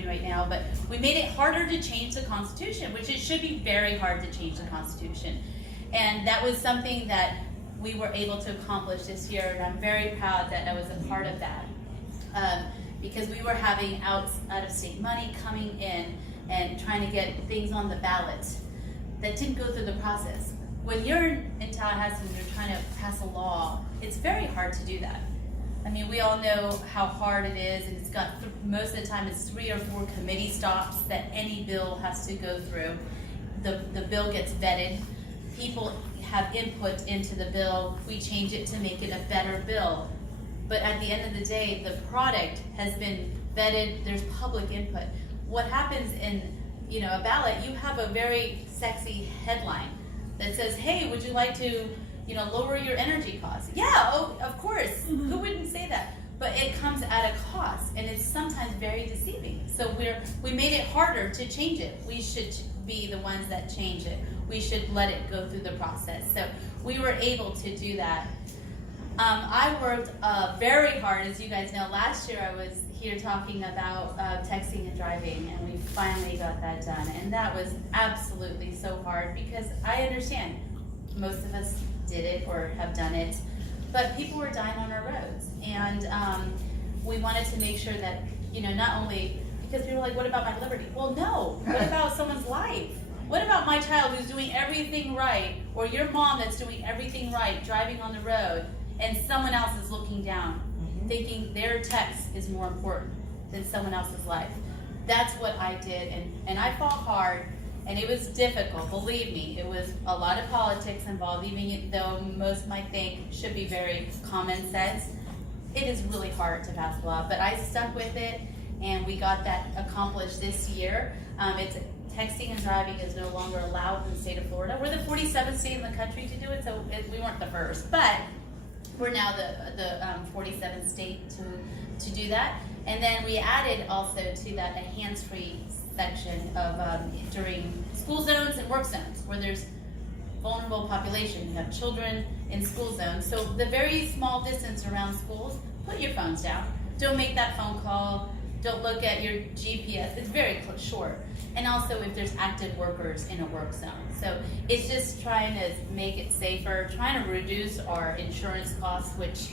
doing right now, but we made it harder to change the Constitution, which it should be very hard to change the Constitution. And that was something that we were able to accomplish this year, and I'm very proud that I was a part of that. Because we were having out-of-state money coming in and trying to get things on the ballot that didn't go through the process. When you're in Tallahassee and you're trying to pass a law, it's very hard to do that. I mean, we all know how hard it is, and it's got, most of the time, it's 3 or 4 committee stops that any bill has to go through. The bill gets vetted. People have input into the bill. We change it to make it a better bill. But at the end of the day, the product has been vetted. There's public input. What happens in, a ballot, you have a very sexy headline that says, hey, would you like to, lower your energy costs? Yeah, oh, of course. Who wouldn't say that? But it comes at a cost, and it's sometimes very deceiving. So we made it harder to change it. We should be the ones that change it. We should let it go through the process. So we were able to do that. I worked very hard, as you guys know. Last year I was here talking about texting and driving, and we finally got that done. And that was absolutely so hard, because I understand most of us did it or have done it, but people were dying on our roads. And we wanted to make sure that, not only, because people were like, what about my liberty? Well, no. What about someone's life? What about my child who's doing everything right, or your mom that's doing everything right, driving on the road, and someone else is looking down, thinking their text is more important than someone else's life? That's what I did, and I fought hard, and it was difficult, believe me. It was a lot of politics involved, even though most might think should be very common sense. It is really hard to pass a law, but I stuck with it, and we got that accomplished this year. Texting and driving is no longer allowed in the state of Florida. We're the 47th state in the country to do it, so we weren't the first, but we're now the 47th state to do that. And then we added also to that a hands-free section of during school zones and work zones where there's vulnerable population. You have children in school zones. So the very small distance around schools, put your phones down. Don't make that phone call. Don't look at your GPS. It's very short. And also if there's active workers in a work zone. So it's just trying to make it safer, trying to reduce our insurance costs, which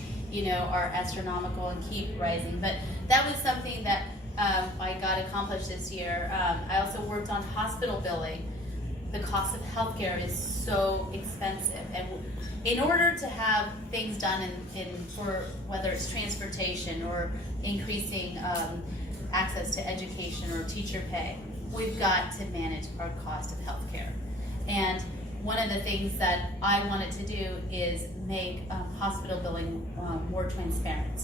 are astronomical and keep rising. But that was something that I got accomplished this year. I also worked on hospital billing. The cost of healthcare is so expensive, and in order to have things done for whether it's transportation or increasing access to education or teacher pay, we've got to manage our cost of healthcare. And one of the things that I wanted to do is make hospital billing more transparent.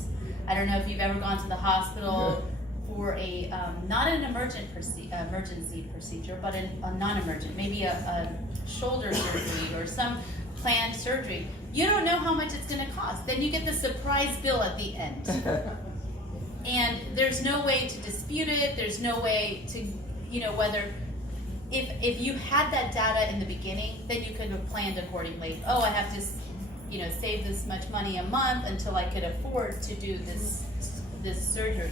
I don't know if you've ever gone to the hospital for a not an emergency procedure, but a non-emergent, maybe a shoulder surgery or some planned surgery. You don't know how much it's going to cost. Then you get the surprise bill at the end. And there's no way to dispute it. There's no way to, whether, if you had that data in the beginning, then you could have planned accordingly. Oh, I have to, save this much money a month until I could afford to do this surgery.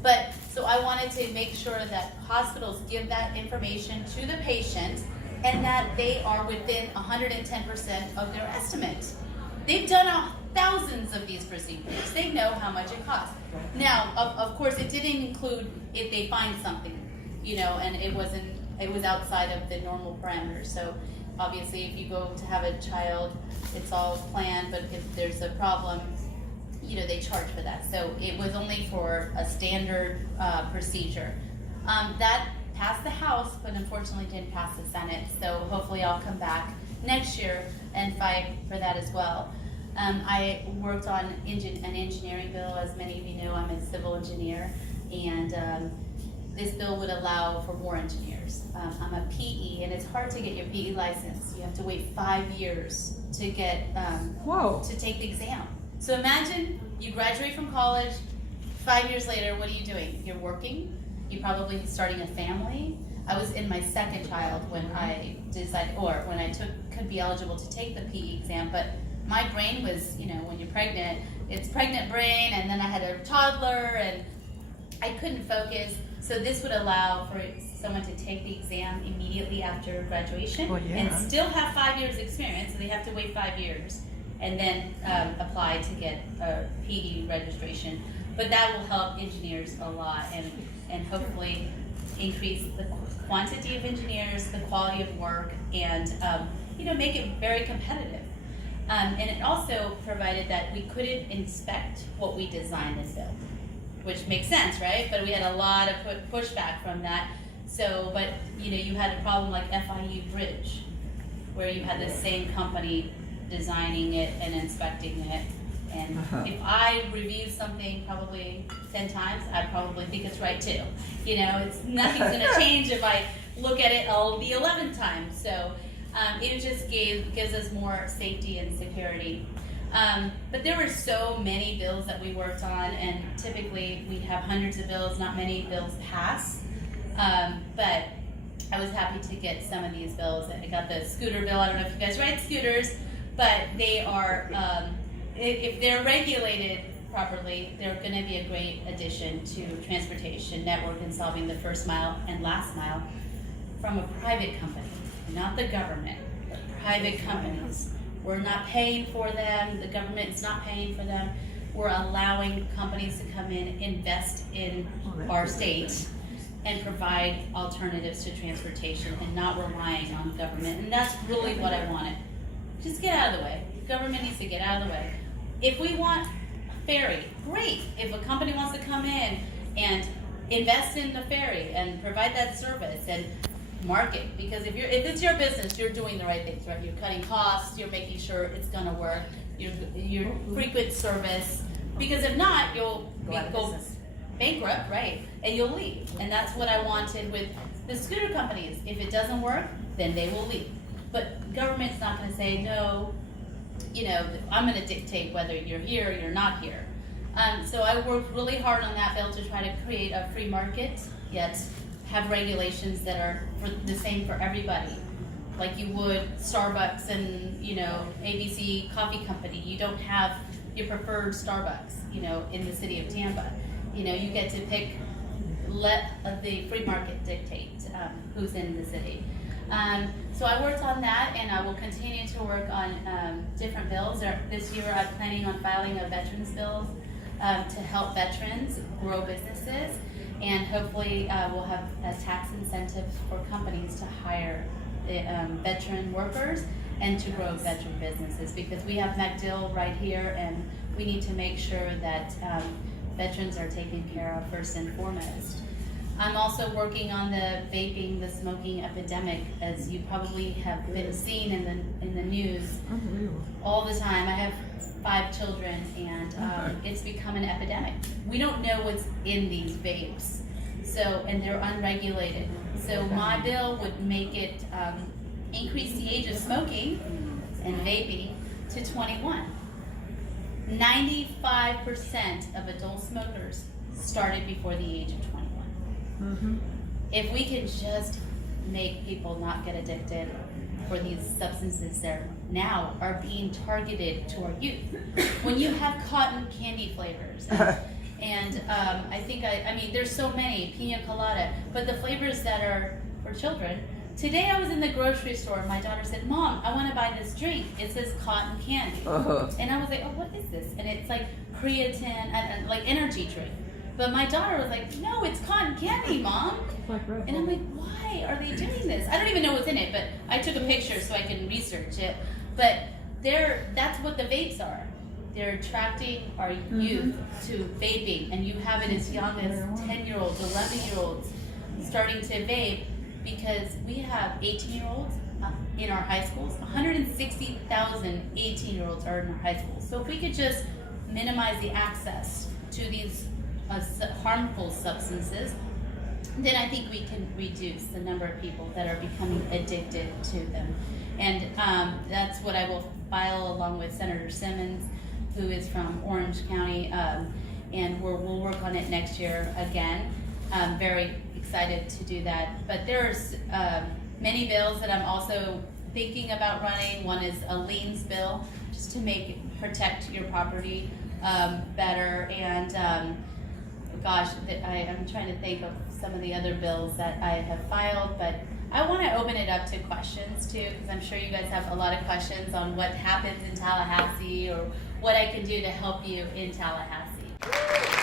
But, so I wanted to make sure that hospitals give that information to the patient and that they are within 110% of their estimate. They've done thousands of these procedures. They know how much it costs. Now, of course, it didn't include if they find something, and it was outside of the normal parameters. So obviously, if you go to have a child, it's all planned, but if there's a problem, they charge for that. So it was only for a standard procedure. That passed the House, but unfortunately didn't pass the Senate. So hopefully I'll come back next year and fight for that as well. I worked on an engineering bill. As many of you know, I'm a civil engineer, and this bill would allow for more engineers. I'm a PE, and it's hard to get your PE license. You have to wait 5 years to get to take the exam. So imagine you graduate from college, 5 years later, what are you doing? You're working, you're probably starting a family. I was in my second child when I decided, or when I could be eligible to take the PE exam, but my brain was, when you're pregnant, it's pregnant brain, and then I had a toddler, and I couldn't focus. So this would allow for someone to take the exam immediately after graduation and still have 5 years experience, so they have to wait 5 years and then apply to get a PE registration. But that will help engineers a lot and hopefully increase the quantity of engineers, the quality of work, and make it very competitive. And it also provided that we couldn't inspect what we designed and built, which makes sense, right? But we had a lot of pushback from that. So, but you had a problem like FIU Bridge, where you had the same company designing it and inspecting it. And if I review something probably 10 times, I probably think it's right too. Nothing's going to change if I look at it the 11th time. So it just gives us more safety and security. But there were so many bills that we worked on, and typically we have hundreds of bills, not many bills pass. But I was happy to get some of these bills. I got the scooter bill. I don't know if you guys ride scooters, but they are, if they're regulated properly, they're going to be a great addition to transportation network and solving the first mile and last mile from a private company, not the government, but private companies. We're not paying for them. The government is not paying for them. We're allowing companies to come in, invest in our state, and provide alternatives to transportation and not relying on government. And that's really what I wanted. Just get out of the way. Government needs to get out of the way. If we want ferry, great. If a company wants to come in and invest in the ferry and provide that service and market, because if it's your business, you're doing the right things, right? You're cutting costs, you're making sure it's gonna work, your frequent service, because if not, you'll go bankrupt, right? And you'll leave. And that's what I wanted with the scooter companies. If it doesn't work, then they will leave. But government's not gonna say, no, I'm gonna dictate whether you're here or you're not here. So I worked really hard on that bill to try to create a free market, yet have regulations that are the same for everybody. Like you would Starbucks and ABC Coffee Company. You don't have your preferred Starbucks, in the city of Tampa. You get to pick, let the free market dictate who's in the city. So I worked on that, and I will continue to work on different bills. This year I'm planning on filing a veterans bill to help veterans grow businesses. And hopefully we'll have a tax incentive for companies to hire veteran workers and to grow veteran businesses, because we have MacDill right here, and we need to make sure that veterans are taken care of first and foremost. I'm also working on the vaping, the smoking epidemic, as you probably have been seeing in the news all the time. I have 5 children, and it's become an epidemic. We don't know what's in these vapes, and they're unregulated. So my bill would make it increase the age of smoking and vaping to 21. 95% of adult smokers started before the age of 21. If we can just make people not get addicted for these substances that now are being targeted to our youth. When you have cotton candy flavors, and I mean, there's so many, pina colada, but the flavors that are for children. Today I was in the grocery store, my daughter said, Mom, I want to buy this drink. It says cotton candy. And I was like, oh, what is this? And it's like creatine and like energy drink. But my daughter was like, no, it's cotton candy, Mom. And I'm like, why are they doing this? I don't even know what's in it, but I took a picture so I can research it. But that's what the vapes are. They're attracting our youth to vaping, and you have it as young as 10-year-olds, 11-year-olds starting to vape, because we have 18-year-olds in our high schools. 160,000 18-year-olds are in our high schools. So if we could just minimize the access to these harmful substances, then I think we can reduce the number of people that are becoming addicted to them. And that's what I will file along with Senator Simmons, who is from Orange County, and we'll work on it next year again. I'm very excited to do that. But there's many bills that I'm also thinking about running. One is a liens bill, just to protect your property better. And gosh, I'm trying to think of some of the other bills that I have filed, but I want to open it up to questions too, because I'm sure you guys have a lot of questions on what happens in Tallahassee or what I can do to help you in Tallahassee.